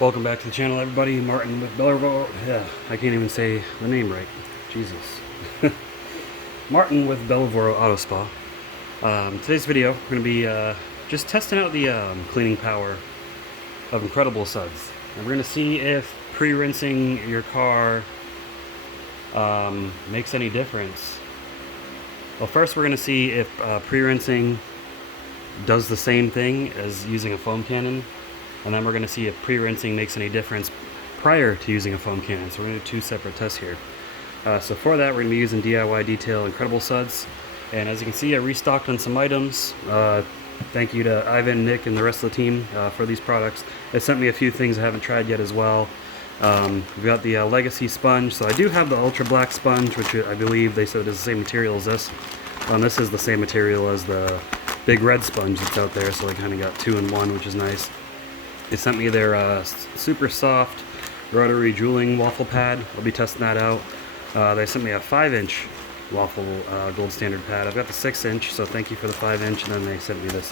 Welcome back to the channel, everybody. Martin with Bellerville. Yeah, I can't even say the name right. Jesus. Martin with Bellerville Auto Spa. Today's video, we're going to be just testing out the cleaning power of Incredible Suds. And we're going to see if pre-rinsing your car makes any difference. Well, first we're going to see if pre-rinsing does the same thing as using a foam cannon. And then we're going to see if pre-rinsing makes any difference prior to using a foam cannon. So we're going to do two separate tests here. So for that, we're going to be using DIY Detail Incredible Suds. And as you can see, I restocked on some items. Thank you to Ivan, Nick, and the rest of the team for these products. They sent me a few things I haven't tried yet as well. We got the Legacy sponge. So I do have the Ultra Black sponge, which I believe they said is the same material as this. This is the same material as the big red sponge that's out there. So I kind of got two in one, which is nice. They sent me their super soft rotary jeweling waffle pad. I'll be testing that out. They sent me a 5-inch waffle gold standard pad. I've got the 6-inch, so thank you for the 5-inch. And then they sent me this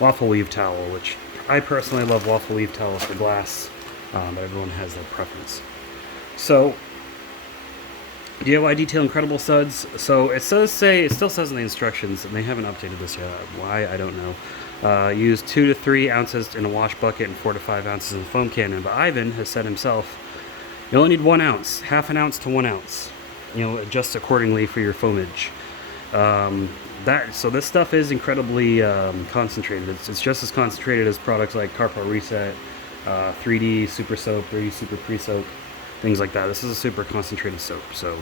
waffle weave towel, which I personally love waffle weave towels for glass, but everyone has their preference. So DIY Detail Incredible Suds. So it still says in the instructions, and they haven't updated this yet. Why, I don't know. Use 2 to 3 ounces in a wash bucket and 4 to 5 ounces in a foam cannon. But Ivan has said himself, you only need 1 ounce, half an ounce to 1 ounce. You know, adjust accordingly for your foamage. So this stuff is incredibly concentrated. It's just as concentrated as products like Carpo Reset, 3D Super Soap, 3D Super Pre-Soap, things like that. This is a super concentrated soap. So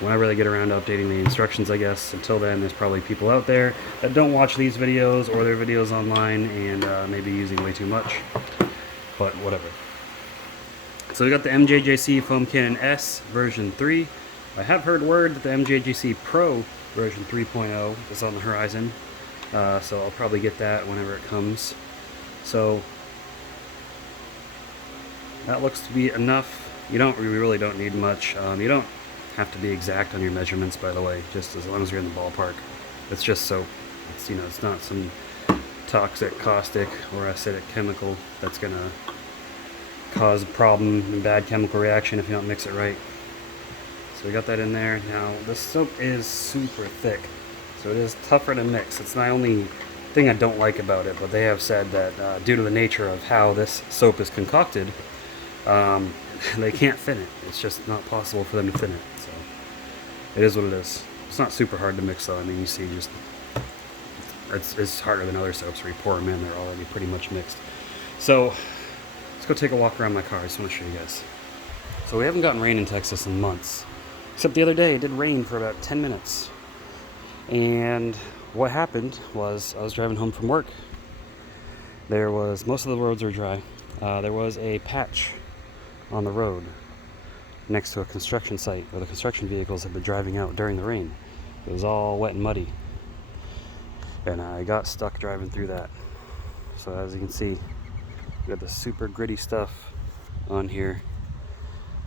whenever they get around to updating the instructions, I guess, until then, there's probably people out there that don't watch these videos or their videos online and maybe using way too much, but whatever. So we got the MJJC Foam Cannon S version 3. I have heard word that the MJJC Pro version 3.0 is on the horizon, so I'll probably get that whenever it comes. So that looks to be enough. We really don't need much. You don't have to be exact on your measurements, by the way, just as long as you're in the ballpark. It's just soap. It's, it's not some toxic, caustic, or acidic chemical that's gonna cause a problem and bad chemical reaction if you don't mix it right. So we got that in there. Now this soap is super thick, so it is tougher to mix. It's the only thing I don't like about it, but they have said that due to the nature of how this soap is concocted, they can't thin it. It's just not possible for them to thin it. So it is what it is. It's not super hard to mix though. I mean, you see, just it's harder than other soaps where you pour them in, they're already pretty much mixed. So let's go take a walk around my car. I just want to show you guys. So we haven't gotten rain in Texas in months, except the other day it did rain for about 10 minutes. And what happened was I was driving home from work. Most of the roads are dry. There was a patch on the road next to a construction site where the construction vehicles had been driving out during the rain. It was all wet and muddy, and I got stuck driving through that. So as you can see, we got the super gritty stuff on here.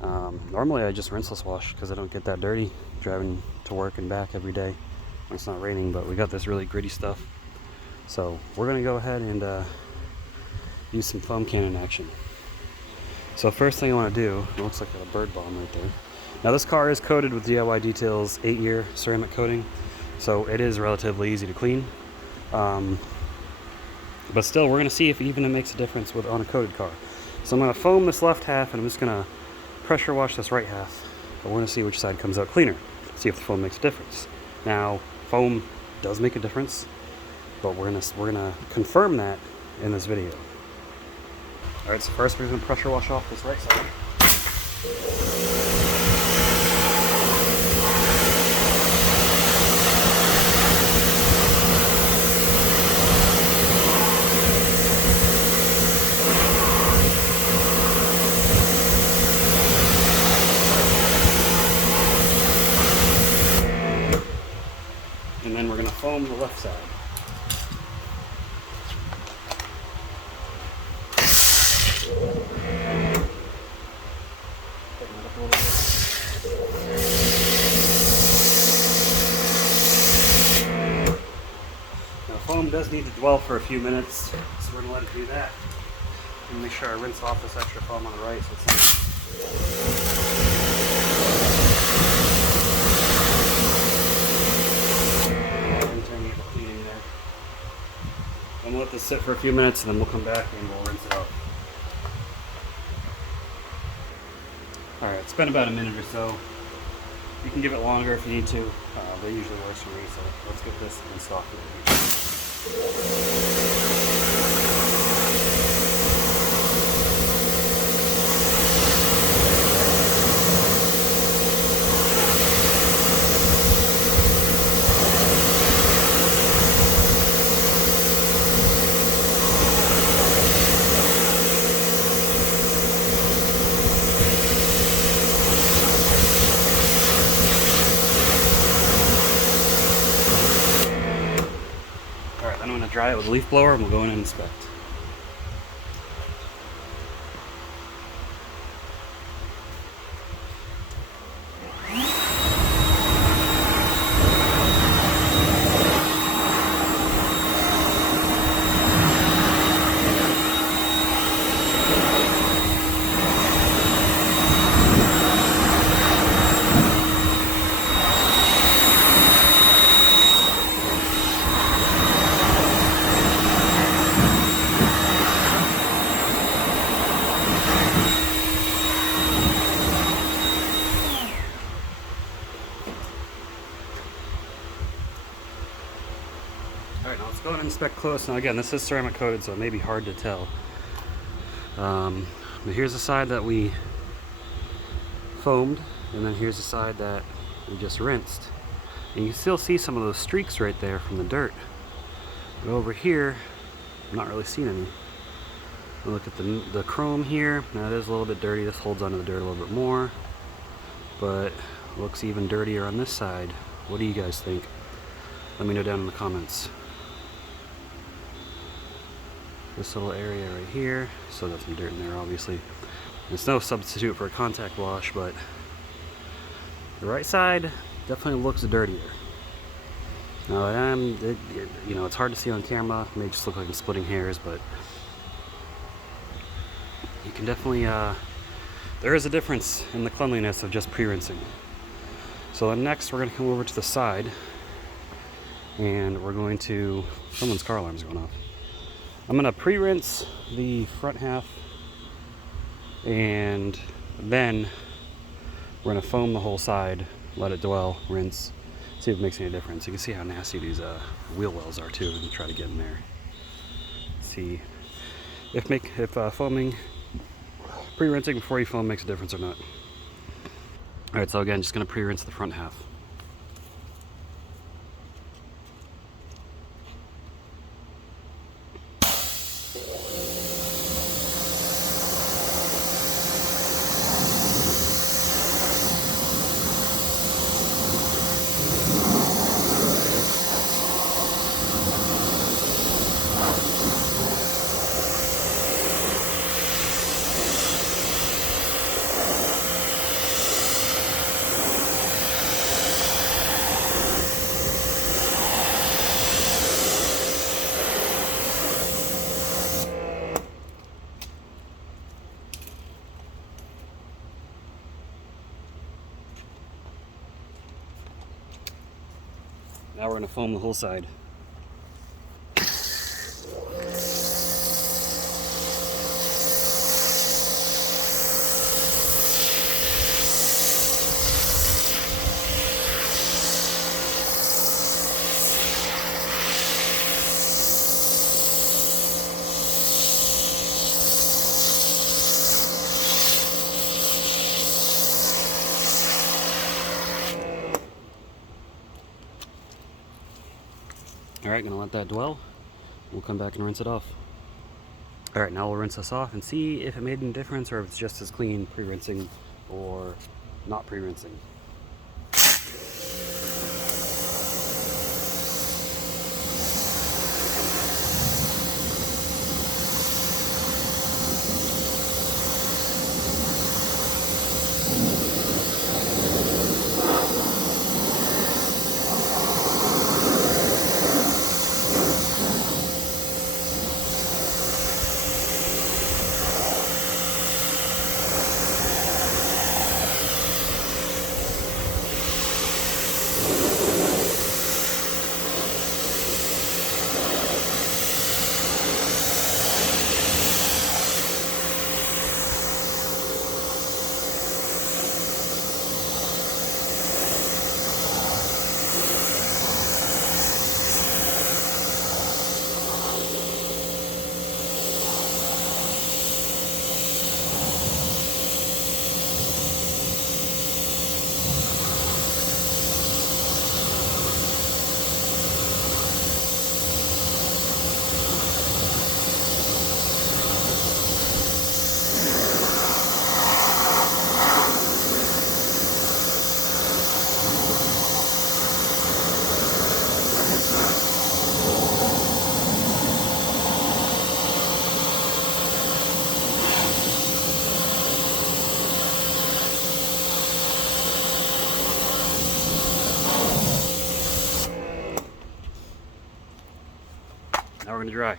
Normally I just rinseless wash because I don't get that dirty driving to work and back every day when it's not raining, but we got this really gritty stuff. So we're gonna go ahead and use some foam cannon action. So first thing I want to do, it looks like a bird bomb right there. Now this car is coated with DIY Detail's 8-year ceramic coating, so it is relatively easy to clean. But still, we're going to see if even it makes a difference on a coated car. So I'm going to foam this left half, and I'm just going to pressure wash this right half. But we're going to see which side comes out cleaner, see if the foam makes a difference. Now, foam does make a difference, but we're gonna confirm that in this video. Alright, so first we're going to pressure wash off this right side. And then we're going to foam the left side. Now foam does need to dwell for a few minutes, so we're going to let it do that. And make sure I rinse off this extra foam on the right so it's not. And we'll let this sit for a few minutes and then we'll come back and we'll rinse it out. Alright, it's been about a minute or so. You can give it longer if you need to. That usually works for me, so let's get this rinsed off. Alright, then I'm going to dry it with a leaf blower and we'll go in and inspect. Alright, now let's go and inspect close. Now again, this is ceramic coated, so it may be hard to tell. But here's the side that we foamed, and then here's the side that we just rinsed. And you can still see some of those streaks right there from the dirt. But over here, I'm not really seeing any. Look at the chrome here. Now it is a little bit dirty. This holds onto the dirt a little bit more. But looks even dirtier on this side. What do you guys think? Let me know down in the comments. This little area right here, so that's some dirt in there obviously. It's no substitute for a contact wash, but the right side definitely looks dirtier. Now you know, it's hard to see on camera, it may just look like I'm splitting hairs, but you can definitely, there is a difference in the cleanliness of just pre-rinsing. So then next we're going to come over to the side and we're going to, someone's car alarm's going off. I'm going to pre-rinse the front half and then we're going to foam the whole side, let it dwell, rinse, see if it makes any difference. You can see how nasty these wheel wells are too, and try to get in there. See if foaming, pre-rinsing before you foam makes a difference or not. Alright, so again, just going to pre-rinse the front half. Now we're going to foam the whole side. Alright, gonna let that dwell. We'll come back and rinse it off. Alright, now we'll rinse this off and see if it made any difference or if it's just as clean pre-rinsing or not pre-rinsing. we're gonna dry.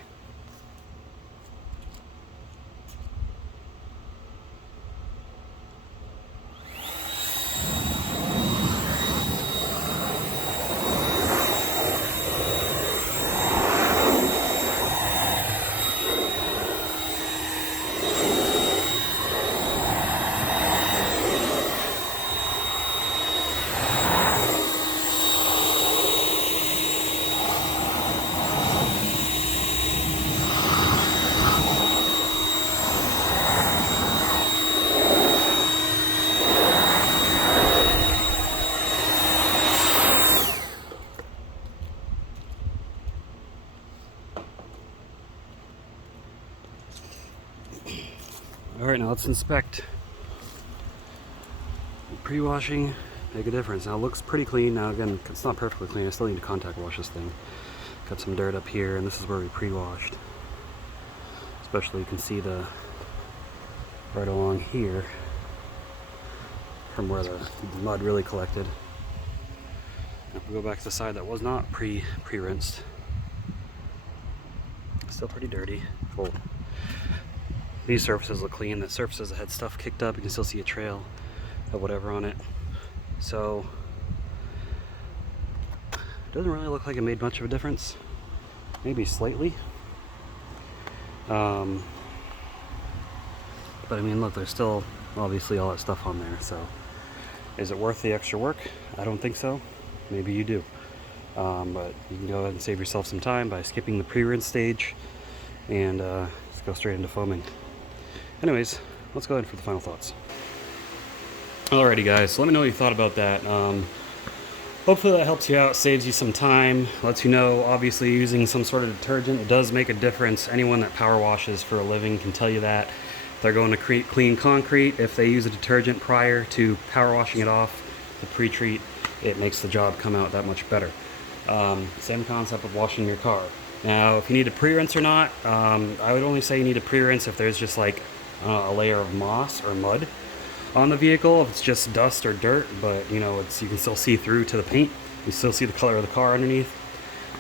Alright, now let's inspect. Pre-washing make a difference. Now it looks pretty clean. Now again, it's not perfectly clean. I still need to contact wash this thing. Got some dirt up here, and this is where we pre-washed. Especially you can see the right along here from where the mud really collected. If we go back to the side that was not pre-rinsed, still pretty dirty. Well, these surfaces look clean. The surfaces that had stuff kicked up, you can still see a trail of whatever on it. So it doesn't really look like it made much of a difference. Maybe slightly. But I mean, look, there's still obviously all that stuff on there. So is it worth the extra work? I don't think so. Maybe you do. But you can go ahead and save yourself some time by skipping the pre-rinse stage and just go straight into foaming. Anyways, let's go ahead for the final thoughts. Alrighty guys, so let me know what you thought about that. Hopefully that helps you out, saves you some time, lets you know obviously using some sort of detergent does make a difference. Anyone that power washes for a living can tell you that. If they're going to clean concrete, if they use a detergent prior to power washing it off, the pre-treat, it makes the job come out that much better. Same concept of washing your car. Now, if you need a pre-rinse or not, I would only say you need a pre-rinse if there's just like a layer of moss or mud on the vehicle. If it's just dust or dirt, but you know, you can still see through to the paint, you still see the color of the car underneath,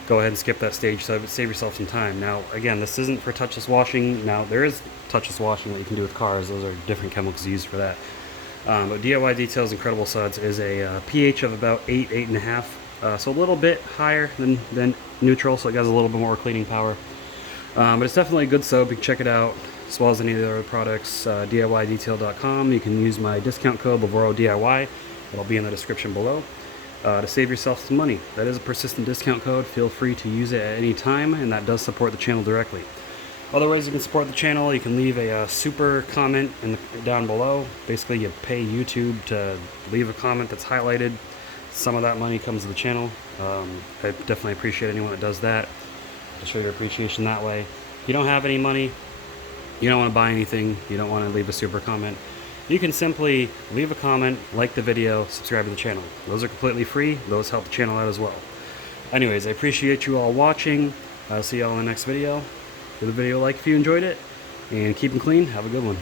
go ahead and skip that stage, so save yourself some time. Now again, this isn't for touchless washing. Now there is touchless washing that you can do with cars. Those are different chemicals used for that. But DIY Detail's Incredible Suds is a pH of about 8.5, so a little bit higher than neutral, so it has a little bit more cleaning power. But it's definitely a good soap. You can check it out, as well as any of the other products. DIYdetail.com. You can use my discount code BAVARODIY. It'll be in the description below to save yourself some money. That is a persistent discount code. Feel free to use it at any time, and that does support the channel directly. Other ways you can support the channel, you can leave a super comment down below. Basically, you pay YouTube to leave a comment that's highlighted. Some of that money comes to the channel. I definitely appreciate anyone that does that, to show your appreciation that way. If you don't have any money, you don't want to buy anything, you don't want to leave a super comment, you can simply leave a comment, like the video, subscribe to the channel. Those are completely free. Those help the channel out as well. Anyways, I appreciate you all watching. I'll see you all in the next video. Give the video a like if you enjoyed it, and keep them clean. Have a good one.